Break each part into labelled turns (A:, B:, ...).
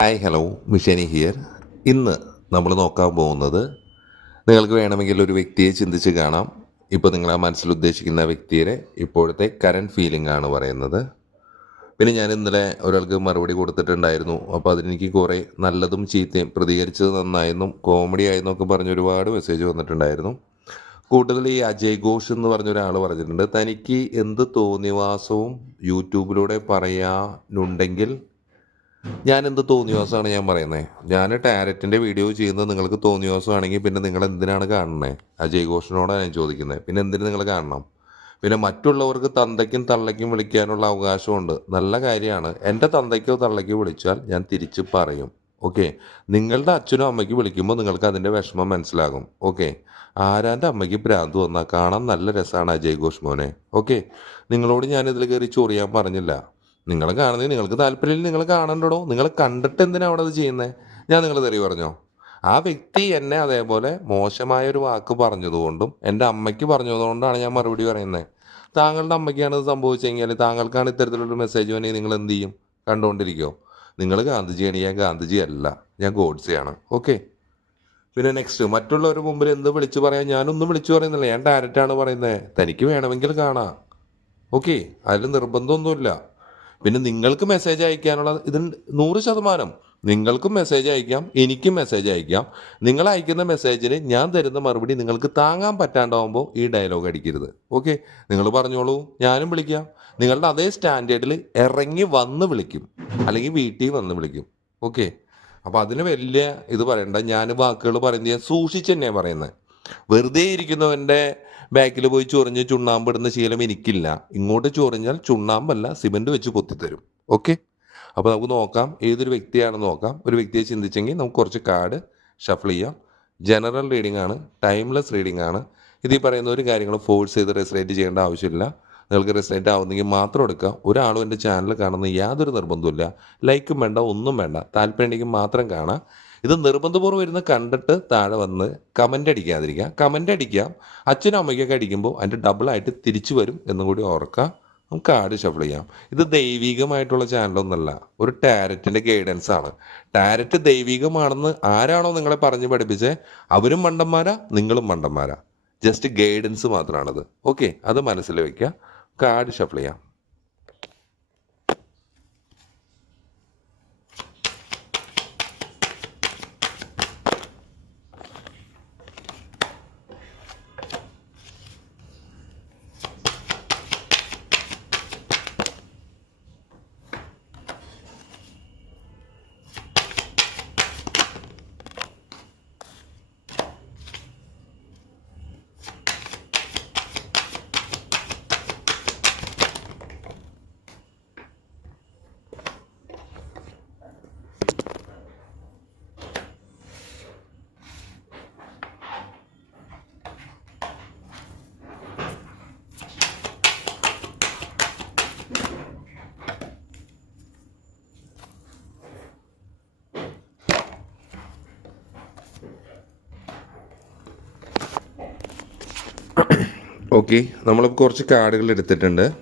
A: Hi hello മിഷനി here ഇന്ന് നമ്മൾ നോക്കാൻ പോകുന്നത് നിങ്ങൾക്ക് വേണമെങ്കിൽ ഒരു വ്യക്തിയെ ചിന്തിച്ച് കാണാം. ഇപ്പോൾ നിങ്ങൾ ആ മനസ്സിൽ ഉദ്ദേശിക്കുന്ന വ്യക്തിയുടെ ഇപ്പോഴത്തെ കറണ്ട് ഫീലിംഗ് ആണ് പറയുന്നത്. പിന്നെ ഞാൻ ഇന്നലെ ഒരാൾക്ക് മറുപടി കൊടുത്തിട്ടുണ്ടായിരുന്നു. അപ്പോൾ അതിനെനിക്ക് കുറേ നല്ലതും ചീത്തയും പ്രതികരിച്ചത് നന്നായെന്നും കോമഡി ആയെന്നൊക്കെ പറഞ്ഞ് ഒരുപാട് മെസ്സേജ് വന്നിട്ടുണ്ടായിരുന്നു. കൂടുതൽ ഈ അജയ് ഘോഷ് എന്ന് പറഞ്ഞ ഒരാൾ പറഞ്ഞിട്ടുണ്ട്. തനിക്ക് എന്ത് തോന്നിവാസവും യൂട്യൂബിലൂടെ പറയാനുണ്ടെങ്കിൽ ഞാൻ എന്ത് തോന്നിവാസമാണ് ഞാൻ പറയുന്നത് ഞാൻ ടാരറ്റിന്റെ വീഡിയോ ചെയ്യുന്നത് നിങ്ങൾക്ക് തോന്നിവാസമാണെങ്കിൽ പിന്നെ നിങ്ങൾ എന്തിനാണ് കാണുന്നത് അജയ് ഘോഷിനോടാണ് ഞാൻ ചോദിക്കുന്നത് പിന്നെ എന്തിനു നിങ്ങൾ കാണണം? പിന്നെ മറ്റുള്ളവർക്ക് തന്തയ്ക്കും തള്ളയ്ക്കും വിളിക്കാനുള്ള അവകാശമുണ്ട്. നല്ല കാര്യമാണ്. എന്റെ തന്തയ്ക്കോ തള്ളയ്ക്കോ വിളിച്ചാൽ ഞാൻ തിരിച്ച് പറയും. ഓക്കെ? നിങ്ങളുടെ അച്ഛനും അമ്മയ്ക്ക് വിളിക്കുമ്പോൾ നിങ്ങൾക്ക് അതിന്റെ വിഷമം മനസ്സിലാകും. ഓക്കെ? ആരാന്റെ അമ്മയ്ക്ക് ഭ്രാന്ത് വന്നാൽ കാണാൻ നല്ല രസമാണ് അജയ് ഘോഷ് മോനെ. ഓക്കെ? നിങ്ങളോട് ഞാൻ കയറി ചൊറിയാൻ പറഞ്ഞില്ല. നിങ്ങൾ കാണുന്നത് നിങ്ങൾക്ക് താല്പര്യമില്ല നിങ്ങൾ കാണണ്ടടോ. നിങ്ങൾ കണ്ടിട്ട് എന്തിനാണ് അവിടെ അത് ചെയ്യുന്നത് ഞാൻ നിങ്ങൾ തെറി പറഞ്ഞോ? ആ വ്യക്തി എന്നെ അതേപോലെ മോശമായ ഒരു വാക്ക് പറഞ്ഞതുകൊണ്ടും എന്റെ അമ്മയ്ക്ക് പറഞ്ഞതുകൊണ്ടാണ് ഞാൻ മറുപടി പറയുന്നത് താങ്കളുടെ അമ്മയ്ക്കാണ് ഇത് സംഭവിച്ചെങ്കിൽ താങ്കൾക്കാണ് ഇത്തരത്തിലുള്ള മെസ്സേജ് വേണമെങ്കിൽ നിങ്ങൾ എന്ത് ചെയ്യും? കണ്ടുകൊണ്ടിരിക്കുമോ നിങ്ങൾ ഗാന്ധിജിയാണ് ഞാൻ ഗാന്ധിജി അല്ല. ഞാൻ ഗോഡ്സെയാണ് ഓക്കെ പിന്നെ നെക്സ്റ്റ് മറ്റുള്ളവരുടെ മുമ്പിൽ എന്ത് വിളിച്ചു പറയാൻ ഞാനൊന്നും വിളിച്ചു പറയുന്നില്ല. ഞാൻ ഡയറക്റ്റാണ് പറയുന്നത് തനിക്ക് വേണമെങ്കിൽ കാണാം. ഓക്കെ അതിൽ നിർബന്ധമൊന്നുമില്ല. പിന്നെ നിങ്ങൾക്ക് മെസ്സേജ് അയക്കാനുള്ള ഇതിൽ നൂറ് ശതമാനം. നിങ്ങൾക്കും മെസ്സേജ് അയക്കാം എനിക്കും മെസ്സേജ് അയക്കാം. നിങ്ങൾ അയക്കുന്ന മെസ്സേജിന് ഞാൻ തരുന്ന മറുപടി നിങ്ങൾക്ക് താങ്ങാൻ പറ്റാണ്ടാവുമ്പോൾ ഈ ഡയലോഗ് അടിക്കരുത്. ഓക്കെ നിങ്ങൾ പറഞ്ഞോളൂ ഞാനും വിളിക്കാം. നിങ്ങളുടെ അതേ സ്റ്റാൻഡേർഡിൽ ഇറങ്ങി വന്ന് വിളിക്കും. അല്ലെങ്കിൽ വീട്ടിൽ വന്ന് വിളിക്കും. ഓക്കെ അപ്പോൾ അതിന് വലിയ ഇത് പറയണ്ട. ഞാൻ വാക്കുകൾ പറയുന്നത് സൂക്ഷിച്ച് തന്നെയാണ് പറയുന്നത്. വെറുതെ ഇരിക്കുന്നവന്റെ ബാക്കിൽ പോയി ചൊറിഞ്ഞ് ചുണ്ണാമ്പിടുന്ന ശീലം എനിക്കില്ല. ഇങ്ങോട്ട് ചൊറിഞ്ഞാൽ ചുണ്ണാമ്പല്ല സിമെന്റ് വെച്ച് പൊത്തിത്തരും ഓക്കെ? അപ്പോൾ നമുക്ക് നോക്കാം. ഏതൊരു വ്യക്തിയാണെന്ന് നോക്കാം. ഒരു വ്യക്തിയെ ചിന്തിച്ചെങ്കിൽ നമുക്ക് കുറച്ച് കാർഡ് ഷഫിൾ ചെയ്യാം. ജനറൽ റീഡിംഗ് ആണ് ടൈംലെസ് റീഡിംഗ് ആണ്. ഇത് ഈ പറയുന്ന ഒരു കാര്യങ്ങൾ ഫോഴ്സ് ചെയ്ത് റെസിലേറ്റ് ചെയ്യേണ്ട ആവശ്യമില്ല. നിങ്ങൾക്ക് റെസിലേറ്റ് ആവുന്നെങ്കിൽ മാത്രം എടുക്കുക ഒരാളും എന്റെ ചാനൽ കാണുന്ന യാതൊരു നിർബന്ധമില്ല ലൈക്കും വേണ്ട ഒന്നും വേണ്ട. താല്പര്യമുണ്ടെങ്കിൽ മാത്രം കാണാം. ഇത് നിർബന്ധപൂർവം ഇരുന്ന് കണ്ടിട്ട് താഴെ വന്ന് കമന്റ് അടിക്കാതിരിക്കുക. കമന്റ് അടിക്കാം. അച്ഛനും അമ്മയ്ക്കൊക്കെ അടിക്കുമ്പോൾ അതിന്റെ ഡബിളായിട്ട് തിരിച്ചു വരും എന്നും കൂടി ഓർക്കുക. നമുക്ക് കാർഡ് ഷഫിൾ ചെയ്യാം. ഇത് ദൈവികമായിട്ടുള്ള ചാനലൊന്നുമല്ല ഒരു ടാരറ്റിന്റെ ഗൈഡൻസ് ആണ്. ടാരറ്റ് ദൈവികമാണെന്ന് ആരാണോ നിങ്ങളെ പറഞ്ഞ് പഠിപ്പിച്ചേ? അവരും മണ്ടന്മാരാ നിങ്ങളും മണ്ടന്മാരാ. ജസ്റ്റ് ഗൈഡൻസ് മാത്രമാണത് ഓക്കെ അത് മനസ്സിൽ വയ്ക്കുക. കാർഡ് ഷഫിൾ ചെയ്യാം. ഓക്കെ നമ്മളിപ്പോൾ കുറച്ച് കാർഡുകൾ എടുത്തിട്ടുണ്ട്.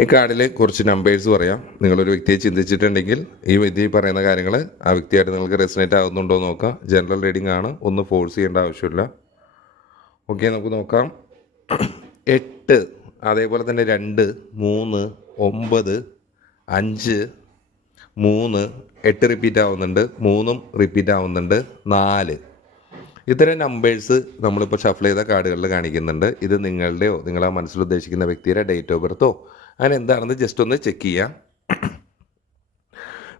A: ഈ കാർഡിൽ കുറച്ച് നമ്പേഴ്സ് പറയാം. നിങ്ങളൊരു വ്യക്തിയെ ചിന്തിച്ചിട്ടുണ്ടെങ്കിൽ ഈ വ്യക്തി പറയുന്ന കാര്യങ്ങൾ ആ വ്യക്തിയായിട്ട് നിങ്ങൾക്ക് റെസിനേറ്റ് ആകുന്നുണ്ടോ എന്ന് നോക്കാം. ജനറൽ റീഡിംഗ് ആണ്. ഒന്ന് ഫോഴ്സ് ചെയ്യേണ്ട ആവശ്യമില്ല. ഓക്കെ നമുക്ക് നോക്കാം. എട്ട് അതേപോലെ തന്നെ രണ്ട് മൂന്ന് ഒമ്പത് അഞ്ച് മൂന്ന് എട്ട് റിപ്പീറ്റ് ആവുന്നുണ്ട്. മൂന്നും റിപ്പീറ്റ് ആവുന്നുണ്ട്. നാല്. ഇത്തരം നമ്പേഴ്സ് നമ്മളിപ്പോൾ ഷഫിൾ ചെയ്ത കാർഡുകളിൽ കാണിക്കുന്നുണ്ട്. ഇത് നിങ്ങളുടെയോ നിങ്ങളാ മനസ്സിൽ ഉദ്ദേശിക്കുന്ന വ്യക്തിയുടെ ഡേറ്റ് ഓഫ് ബർത്തോ അങ്ങനെ എന്താണെന്ന് ജസ്റ്റ് ഒന്ന് ചെക്ക് ചെയ്യാം.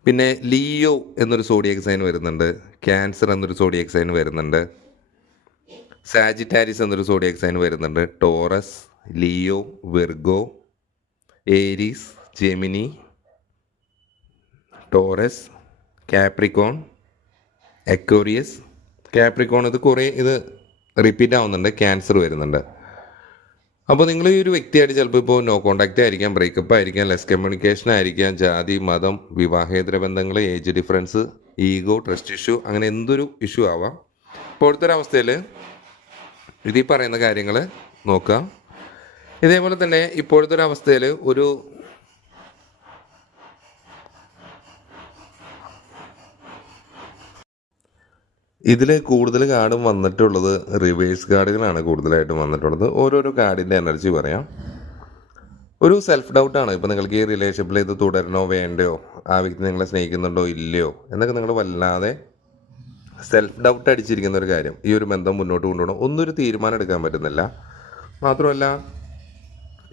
A: പിന്നെ ലിയോ എന്നൊരു സോഡിയക് സൈൻ വരുന്നുണ്ട്. ക്യാൻസർ എന്നൊരു സോഡിയക് സൈൻ വരുന്നുണ്ട്. സാജിറ്റാരിസ് എന്നൊരു സോഡിയക് സൈൻ വരുന്നുണ്ട്. Taurus Leo Virgo Aries Gemini Taurus Capricorn Aquarius Capricorn ഇത് കുറേ ഇത് റിപ്പീറ്റ് ആവുന്നുണ്ട്. ക്യാൻസർ വരുന്നുണ്ട്. അപ്പോൾ നിങ്ങൾ ഈ ഒരു വ്യക്തിയായിട്ട് ചിലപ്പോൾ ഇപ്പോൾ നോ കോണ്ടാക്റ്റ് ആയിരിക്കാം ബ്രേക്കപ്പ് ആയിരിക്കാം ലെസ് കമ്മ്യൂണിക്കേഷൻ ആയിരിക്കാം ജാതി മതം വിവാഹേതര ബന്ധങ്ങൾ age difference ego trust issue അങ്ങനെ എന്തൊരു ഇഷ്യൂ ആവാം. ഇപ്പോഴത്തെ ഒരു അവസ്ഥയിൽ ഇതിൽ പറയുന്ന കാര്യങ്ങൾ നോക്കാം. ഇതേപോലെ തന്നെ ഇപ്പോഴത്തെ ഒരു അവസ്ഥയിൽ ഒരു ഇതിൽ കൂടുതൽ കാർഡും വന്നിട്ടുള്ളത് റിവേഴ്സ് കാർഡുകളാണ് കൂടുതലായിട്ടും വന്നിട്ടുള്ളത്. ഓരോരോ കാർഡിന്റെ എനർജി പറയാം. ഒരു സെൽഫ് ഡൗട്ടാണ് ഇപ്പോൾ നിങ്ങൾക്ക് ഈ റിലേഷൻഷിപ്പിൽ ഇത് തുടരണോ വേണ്ടയോ? ആ വ്യക്തി നിങ്ങളെ സ്നേഹിക്കുന്നുണ്ടോ ഇല്ലയോ? എന്നൊക്കെ നിങ്ങൾ വല്ലാതെ സെൽഫ് ഡൗട്ട് അടിച്ചിരിക്കുന്ന ഒരു കാര്യം. ഈ ഒരു ബന്ധം മുന്നോട്ട് കൊണ്ടുപോകണം. ഒന്നൊരു തീരുമാനം എടുക്കാൻ പറ്റുന്നില്ല. മാത്രമല്ല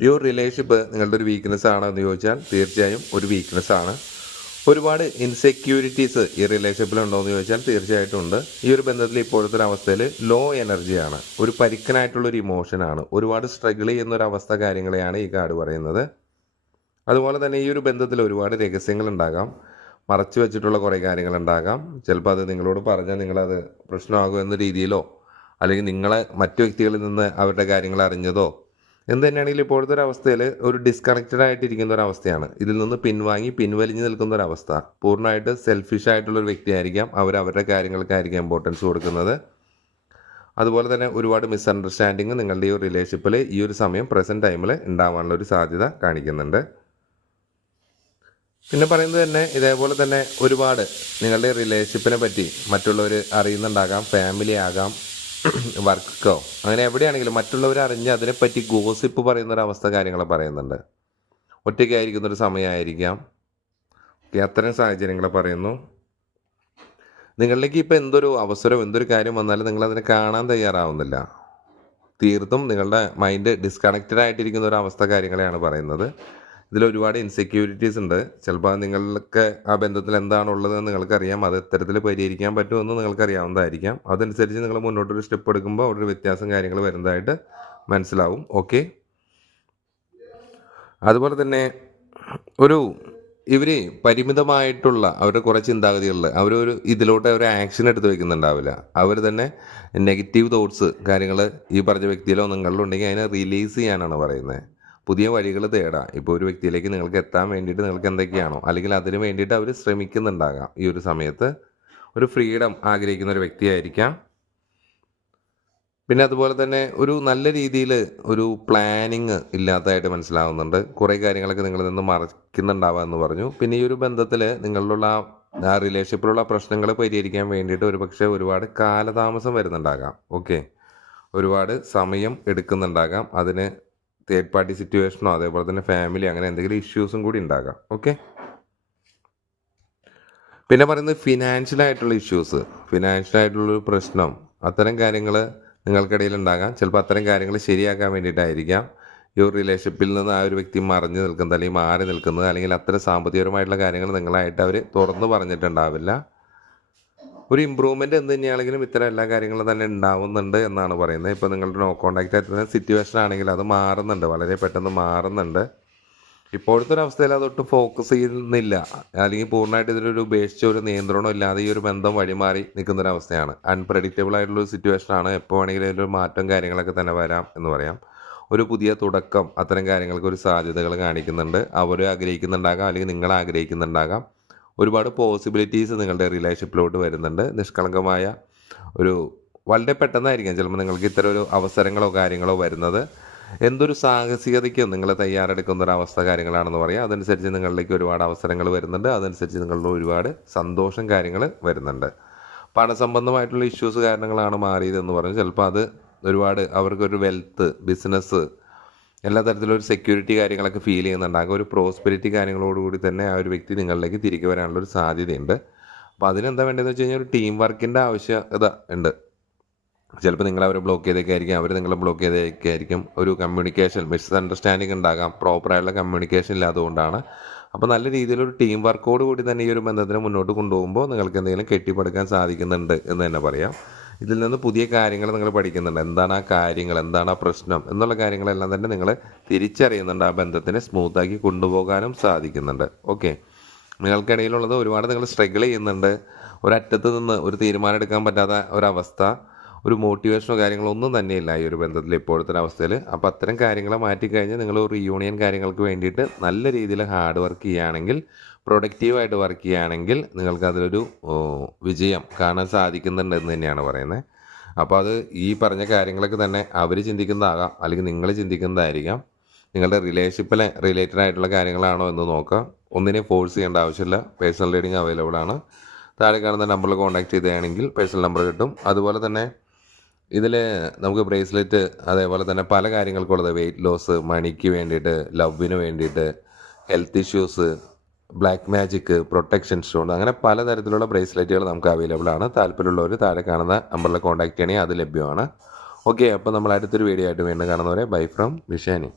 A: ഈ ഒരു റിലേഷൻഷിപ്പ് നിങ്ങളുടെ ഒരു വീക്ക്നെസ് ആണോ എന്ന് ചോദിച്ചാൽ തീർച്ചയായും ഒരു വീക്ക്നെസ് ആണ്. ഒരുപാട് ഇൻസെക്യൂരിറ്റീസ് ഈ റിലേഷൻഷിപ്പിൽ ഉണ്ടോ എന്ന് ചോദിച്ചാൽ തീർച്ചയായിട്ടും ഉണ്ട്. ഈ ഒരു ബന്ധത്തിൽ ഇപ്പോഴത്തെ ഒരു അവസ്ഥയിൽ ലോ എനർജിയാണ് ഒരു പരിക്കനായിട്ടുള്ള ഒരു ഇമോഷനാണ് ഒരുപാട് സ്ട്രഗിൾ ചെയ്യുന്ന ഒരു അവസ്ഥ കാര്യങ്ങളെയാണ് ഈ കാർഡ് പറയുന്നത്. അതുപോലെ തന്നെ ഈ ഒരു ബന്ധത്തിൽ ഒരുപാട് രഹസ്യങ്ങൾ ഉണ്ടാകാം. മറച്ചു വെച്ചിട്ടുള്ള കുറേ കാര്യങ്ങൾ ഉണ്ടാകാം. ചിലപ്പോൾ അത് നിങ്ങളോട് പറഞ്ഞാൽ നിങ്ങളത് പ്രശ്നമാകുമെന്ന രീതിയിലോ അല്ലെങ്കിൽ നിങ്ങളെ മറ്റു വ്യക്തികളിൽ നിന്ന് അവരുടെ കാര്യങ്ങൾ അറിഞ്ഞതോ എന്ത് തന്നെയാണെങ്കിലും ഇപ്പോഴത്തെ ഒരു അവസ്ഥയിൽ ഒരു ഡിസ്കണക്റ്റഡ് ആയിട്ടിരിക്കുന്ന ഒരു അവസ്ഥയാണ്. ഇതിൽ നിന്ന് പിൻവാങ്ങി പിൻവലിഞ്ഞു നിൽക്കുന്ന ഒരു അവസ്ഥ. പൂർണമായിട്ട് സെൽഫിഷ് ആയിട്ടുള്ള ഒരു വ്യക്തിയായിരിക്കാം അവർ അവരുടെ കാര്യങ്ങൾക്കായിരിക്കാം ഇമ്പോർട്ടൻസ് കൊടുക്കുന്നത്. അതുപോലെ തന്നെ ഒരുപാട് മിസ്അണ്ടർസ്റ്റാൻഡിങ് നിങ്ങളുടെ ഈ ഒരു റിലേഷൻഷിപ്പിൽ ഈ ഒരു സമയം പ്രസന്റ് ടൈമിൽ ഉണ്ടാവാനുള്ള ഒരു സാധ്യത കാണിക്കുന്നുണ്ട്. പിന്നെ പറയുന്നത് തന്നെ ഇതേപോലെ തന്നെ ഒരുപാട് നിങ്ങളുടെ റിലേഷൻഷിപ്പിനെ പറ്റി മറ്റുള്ളവർ അറിയുന്നുണ്ടാകാം ഫാമിലി ആകാം വർക്കോ? അങ്ങനെ എവിടെയാണെങ്കിലും മറ്റുള്ളവർ അറിഞ്ഞ് അതിനെപ്പറ്റി ഗോസിപ്പ് പറയുന്ന ഒരു അവസ്ഥ കാര്യങ്ങൾ പറയുന്നുണ്ട്. ഒറ്റയ്ക്കായിരിക്കുന്ന ഒരു സമയമായിരിക്കാം. അത്തരം സാഹചര്യങ്ങൾ പറയുന്നു. നിങ്ങളിലേക്ക് ഇപ്പോൾ എന്തൊരു അവസരം എന്തൊരു കാര്യം വന്നാലും നിങ്ങൾ അതിനെ കാണാൻ തയ്യാറാവുന്നില്ല. തീർത്തും നിങ്ങളുടെ മൈൻഡ് ഡിസ്കണക്റ്റഡ് ആയിട്ടിരിക്കുന്ന ഒരു അവസ്ഥ കാര്യങ്ങളെയാണ് പറയുന്നത്. ഇതിൽ ഒരുപാട് ഇൻസെക്യൂരിറ്റീസ് ഉണ്ട് ചിലപ്പോൾ നിങ്ങൾക്ക് ആ ബന്ധത്തിൽ എന്താണുള്ളതെന്ന് നിങ്ങൾക്കറിയാം. അത് എത്തരത്തിൽ പരിഹരിക്കാൻ പറ്റുമെന്ന് നിങ്ങൾക്കറിയാവുന്നതായിരിക്കാം. അതനുസരിച്ച് നിങ്ങൾ മുന്നോട്ടൊരു സ്റ്റെപ്പ് എടുക്കുമ്പോൾ അവിടെ ഒരു വ്യത്യാസം കാര്യങ്ങൾ വരുന്നതായിട്ട് മനസ്സിലാവും. ഓക്കെ അതുപോലെ തന്നെ ഒരു ഇവർ പരിമിതമായിട്ടുള്ള അവരുടെ കുറേ ചിന്താഗതികളിൽ അവരൊരു ഇതിലോട്ട് ഒരു ആക്ഷൻ എടുത്ത് വെക്കുന്നുണ്ടാവില്ല. അവർ തന്നെ നെഗറ്റീവ് തോട്ട്സ് കാര്യങ്ങൾ ഈ പറഞ്ഞ വ്യക്തിയിലോ നിങ്ങളിലുണ്ടെങ്കിൽ അതിനെ റിലീസ് ചെയ്യാനാണ് പറയുന്നത് പുതിയ വഴികൾ തേടാം. ഇപ്പോൾ ഒരു വ്യക്തിയിലേക്ക് നിങ്ങൾക്ക് എത്താൻ വേണ്ടിയിട്ട് നിങ്ങൾക്ക് എന്തൊക്കെയാണോ? അല്ലെങ്കിൽ അതിന് വേണ്ടിയിട്ട് അവർ ശ്രമിക്കുന്നുണ്ടാകാം. ഈ ഒരു സമയത്ത് ഒരു ഫ്രീഡം ആഗ്രഹിക്കുന്ന ഒരു വ്യക്തിയായിരിക്കാം. പിന്നെ അതുപോലെ തന്നെ ഒരു നല്ല രീതിയിൽ ഒരു പ്ലാനിങ് ഇല്ലാത്തതായിട്ട് മനസ്സിലാവുന്നുണ്ട്. കുറേ കാര്യങ്ങളൊക്കെ നിങ്ങളിൽ നിന്ന് മറക്കുന്നുണ്ടാവുക എന്ന് പറഞ്ഞു. പിന്നെ ഈ ഒരു ബന്ധത്തിൽ നിങ്ങളിലുള്ള ആ റിലേഷൻഷിപ്പിലുള്ള പ്രശ്നങ്ങൾ പരിഹരിക്കാൻ വേണ്ടിയിട്ട് ഒരു പക്ഷേ ഒരുപാട് കാലതാമസം വരുന്നുണ്ടാകാം. ഓക്കെ? ഒരുപാട് സമയം എടുക്കുന്നുണ്ടാകാം. അതിന് തേർഡ് പാർട്ടി സിറ്റുവേഷനോ അതേപോലെ തന്നെ ഫാമിലി അങ്ങനെ എന്തെങ്കിലും ഇഷ്യൂസും കൂടി ഉണ്ടാകാം. ഓക്കെ പിന്നെ പറയുന്നത് ഫിനാൻഷ്യലായിട്ടുള്ള ഇഷ്യൂസ് ഫിനാൻഷ്യലായിട്ടുള്ളൊരു പ്രശ്നം. അത്തരം കാര്യങ്ങൾ നിങ്ങൾക്കിടയിൽ ഉണ്ടാകാം. ചിലപ്പോൾ അത്തരം കാര്യങ്ങൾ ശരിയാക്കാൻ വേണ്ടിയിട്ടായിരിക്കാം. ഈ ഒരു റിലേഷൻഷിപ്പിൽ നിന്ന് ആ ഒരു വ്യക്തി മറിഞ്ഞു നിൽക്കുന്നത് അല്ലെങ്കിൽ മാറി നിൽക്കുന്നത് അല്ലെങ്കിൽ അത്തരം സാമ്പത്തികപരമായിട്ടുള്ള കാര്യങ്ങൾ നിങ്ങളായിട്ട് അവർ തുറന്നു പറഞ്ഞിട്ടുണ്ടാവില്ല. ഒരു ഇമ്പ്രൂവ്മെന്റ് എന്ത് തന്നെയാണെങ്കിലും ഇത്തരം എല്ലാ കാര്യങ്ങളും തന്നെ ഉണ്ടാവുന്നുണ്ട് എന്നാണ് പറയുന്നത്. ഇപ്പോൾ നിങ്ങളുടെ നോ കോൺടാക്റ്റ് ആയിട്ടുള്ള സിറ്റുവേഷൻ ആണെങ്കിൽ അത് മാറുന്നുണ്ട്. വളരെ പെട്ടെന്ന് മാറുന്നുണ്ട്. ഇപ്പോഴത്തെ ഒരു അവസ്ഥയിൽ അതൊട്ട് ഫോക്കസ് ചെയ്യുന്നില്ല. അല്ലെങ്കിൽ പൂർണമായിട്ട് ഇതിലൊരു ഉപേക്ഷിച്ച ഒരു നിയന്ത്രണം ഇല്ലാതെ ഈ ഒരു ബന്ധം വഴിമാറി നിൽക്കുന്ന ഒരു അവസ്ഥയാണ്. അൺപ്രഡിക്റ്റബിൾ ആയിട്ടുള്ള ഒരു സിറ്റുവേഷൻ ആണ്. എപ്പോൾ വേണമെങ്കിലും അതിലൊരു മാറ്റം കാര്യങ്ങളൊക്കെ തന്നെ വരാം എന്ന് പറയാം. ഒരു പുതിയ തുടക്കം അത്തരം കാര്യങ്ങൾക്ക് ഒരു സാധ്യതകൾ കാണിക്കുന്നുണ്ട്. അവർ ആഗ്രഹിക്കുന്നുണ്ടാകാം അല്ലെങ്കിൽ നിങ്ങൾ ആഗ്രഹിക്കുന്നുണ്ടാകാം. ഒരുപാട് പോസിബിലിറ്റീസ് നിങ്ങളുടെ റിലേഷൻഷിപ്പിലോട്ട് വരുന്നുണ്ട്. നിഷ്കളങ്കമായ ഒരു വളരെ പെട്ടെന്നായിരിക്കാം ചിലപ്പോൾ നിങ്ങൾക്ക് ഇത്തരം ഒരു അവസരങ്ങളോ കാര്യങ്ങളോ വരുന്നത്. എന്തൊരു സാഹസികതയ്ക്കും നിങ്ങൾ തയ്യാറെടുക്കുന്ന ഒരു അവസ്ഥ കാര്യങ്ങളാണെന്ന് പറയാം. അതനുസരിച്ച് നിങ്ങളിലേക്ക് ഒരുപാട് അവസരങ്ങൾ വരുന്നുണ്ട്. അതനുസരിച്ച് നിങ്ങളുടെ ഒരുപാട് സന്തോഷം കാര്യങ്ങൾ വരുന്നുണ്ട്. പണസംബന്ധമായിട്ടുള്ള ഇഷ്യൂസ് കാരണങ്ങളാണ് മാറിയതെന്ന് പറഞ്ഞു ചിലപ്പോൾ അത് ഒരുപാട് അവർക്കൊരു വെൽത്ത് ബിസിനസ് എല്ലാ തരത്തിലും ഒരു സെക്യൂരിറ്റി കാര്യങ്ങളൊക്കെ ഫീൽ ചെയ്യുന്നുണ്ടാകും ഒരു പ്രോസ്പെരിറ്റി കാര്യങ്ങളോടുകൂടി തന്നെ ആ ഒരു വ്യക്തി നിങ്ങളിലേക്ക് തിരികെ വരാനുള്ള ഒരു സാധ്യതയുണ്ട്. അപ്പോൾ അതിനെന്താ വേണ്ടതെന്ന് വെച്ച് കഴിഞ്ഞാൽ ഒരു ടീം വർക്കിന്റെ ആവശ്യകത ഉണ്ട്. ചിലപ്പോൾ നിങ്ങൾ അവരെ ബ്ലോക്ക് ചെയ്തൊക്കെ ആയിരിക്കും അവർ നിങ്ങളെ ബ്ലോക്ക് ചെയ്തൊക്കെ ആയിരിക്കും ഒരു കമ്മ്യൂണിക്കേഷൻ മിസ് അണ്ടർസ്റ്റാൻഡിങ് ഉണ്ടാകാം പ്രോപ്പറായിട്ടുള്ള കമ്മ്യൂണിക്കേഷൻ ഇല്ലാത്തതുകൊണ്ടാണ്. അപ്പോൾ നല്ല രീതിയിലൊരു ടീം വർക്കോട് കൂടി തന്നെ ഈ ഒരു ബന്ധത്തിനെ മുന്നോട്ട് കൊണ്ടുപോകുമ്പോൾ നിങ്ങൾക്ക് എന്തെങ്കിലും കെട്ടിപ്പടുക്കാൻ സാധിക്കുന്നുണ്ട് എന്ന് തന്നെ പറയാം. ഇതിൽ നിന്ന് പുതിയ കാര്യങ്ങൾ നിങ്ങൾ പഠിക്കുന്നുണ്ട്. എന്താണ് ആ കാര്യങ്ങൾ? എന്താണ് ആ പ്രശ്നം? എന്നുള്ള കാര്യങ്ങളെല്ലാം തന്നെ നിങ്ങൾ തിരിച്ചറിയുന്നുണ്ട്. ആ ബന്ധത്തിനെ സ്മൂത്താക്കി കൊണ്ടുപോകാനും സാധിക്കുന്നുണ്ട്. ഓക്കെ നിങ്ങൾക്കിടയിലുള്ളത് ഒരുപാട് നിങ്ങൾ സ്ട്രഗിൾ ചെയ്യുന്നുണ്ട്. ഒരറ്റത്ത് നിന്ന് ഒരു തീരുമാനം എടുക്കാൻ പറ്റാത്ത ഒരവസ്ഥ ഒരു മോട്ടിവേഷനോ കാര്യങ്ങളോ ഒന്നും തന്നെയില്ല ഈ ഒരു ബന്ധത്തിൽ ഇപ്പോഴത്തെ അവസ്ഥയിൽ. അപ്പോൾ അത്തരം കാര്യങ്ങളെ മാറ്റിക്കഴിഞ്ഞ് നിങ്ങൾ ഒരു യൂണിയൻ കാര്യങ്ങൾക്ക് വേണ്ടിയിട്ട് നല്ല രീതിയിൽ ഹാർഡ് വർക്ക് ചെയ്യുകയാണെങ്കിൽ പ്രൊഡക്റ്റീവായിട്ട് വർക്ക് ചെയ്യുകയാണെങ്കിൽ നിങ്ങൾക്ക് അതിലൊരു വിജയം കാണാൻ സാധിക്കുന്നുണ്ടെന്ന് തന്നെയാണ് പറയുന്നത്. അപ്പോൾ അത് ഈ പറഞ്ഞ കാര്യങ്ങളൊക്കെ തന്നെ അവർ ചിന്തിക്കുന്നതാകാം അല്ലെങ്കിൽ നിങ്ങൾ ചിന്തിക്കുന്നതായിരിക്കാം. നിങ്ങളുടെ റിലേഷൻഷിപ്പിലെ റിലേറ്റഡ് ആയിട്ടുള്ള കാര്യങ്ങളാണോ എന്ന് നോക്കുക ഒന്നിനെ ഫോഴ്സ് ചെയ്യേണ്ട ആവശ്യമില്ല. പേഴ്സണൽ റീഡിങ് അവൈലബിൾ ആണ്. താഴെ കാണുന്ന നമ്പറിൽ കോൺടാക്ട് ചെയ്യുകയാണെങ്കിൽ പേഴ്സണൽ നമ്പർ കിട്ടും. അതുപോലെ തന്നെ ഇതിൽ നമുക്ക് ബ്രേസ്ലെറ്റ് അതേപോലെ തന്നെ പല കാര്യങ്ങൾക്കുള്ളത്. വെയിറ്റ് ലോസ് മണിക്ക് വേണ്ടിയിട്ട് ലവിന് വേണ്ടിയിട്ട് health issues black magic protection stone അങ്ങനെ പലതരത്തിലുള്ള ബ്രേസ്ലെറ്റുകൾ നമുക്ക് അവൈലബിൾ ആണ്. താല്പര്യമുള്ളവർ താഴെ കാണുന്ന നമ്പറിൽ കോൺടാക്ട് ചെയ്യണമെങ്കിൽ അത് ലഭ്യമാണ്. ഓക്കെ അപ്പോൾ നമ്മൾ അടുത്തൊരു വീഡിയോ ആയിട്ട് വീണ്ടും കാണുന്നവരെ ബൈ ഫ്രം വിഷാനി